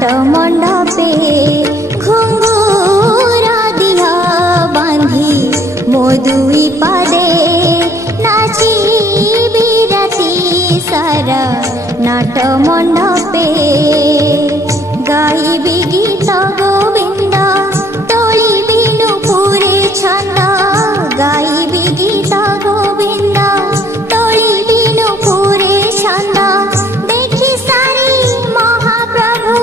नाट मंडपे घुंगुरा दिया बांधी मो दुई पादे नाची बिराती सारा नाट मंडपे गाइबी गीत गोविंद तोली बिनु पुरे छंद गाइबी गीत गोविंद तोली बिनु पुरे छंद देखी सारी महाप्रभु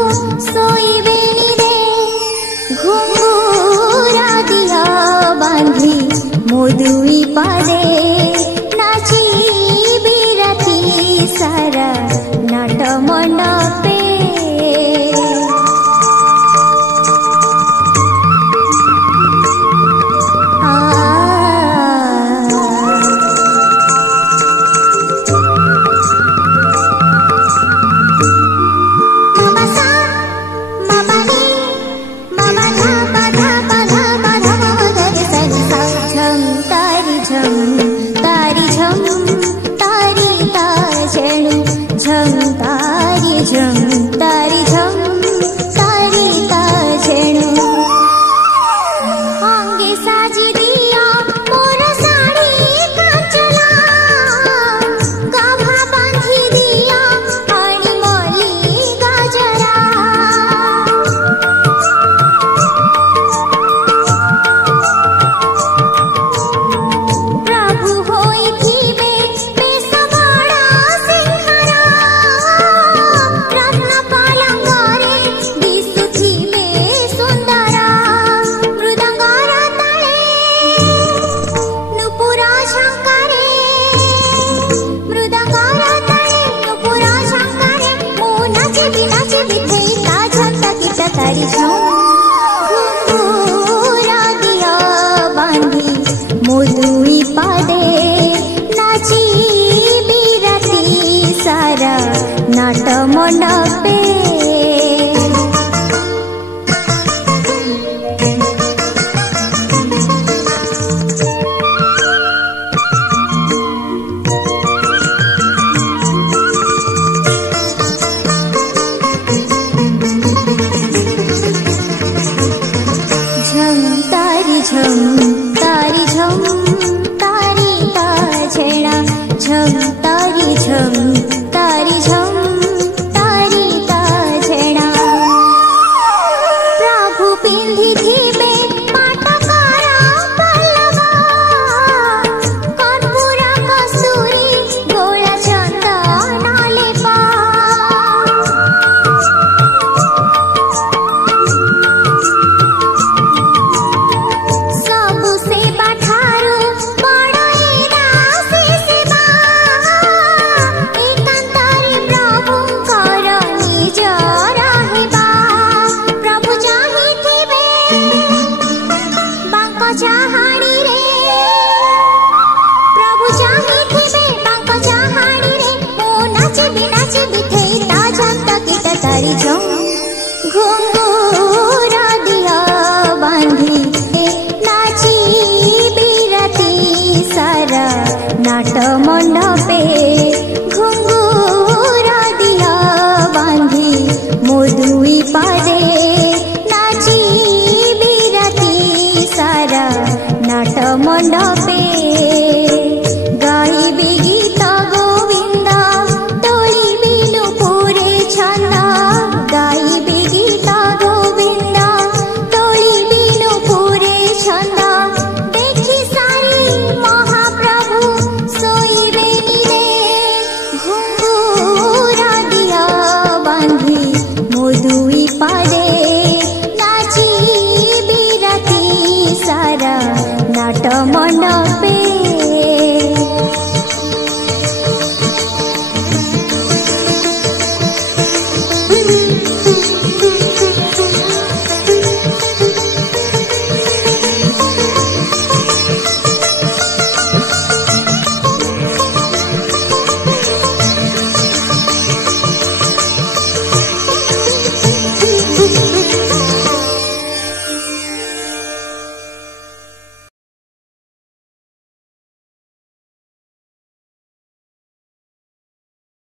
सोईबेनी रे घुंगुरा दिया बांधी मो दुई पादे नाची बिराती सारा नाट मंडपे नाट मंडपे झम तारी झम तारी झम तारी ताजेड़ा झम तारी झम तारी झम पिंधी थीबे पाटकारा पल्लवा कर्पूरा कस्तूरी गोला चंदन लेपा सबु सेवा ठारू बड़ई दासी सेवा एकांतरे प्रभुंकर निज रहिबा प्रभु चाहि चाहाणी रे प्रभु चाहिए बांक चाहाणी रे मो नाचे बिथई ता झंता किटा तारी झम घुंगुरा दिया बांधी नाची बिराती सारा नाट मंडपे घुंगुरा दिया बांधी मो दुई पादे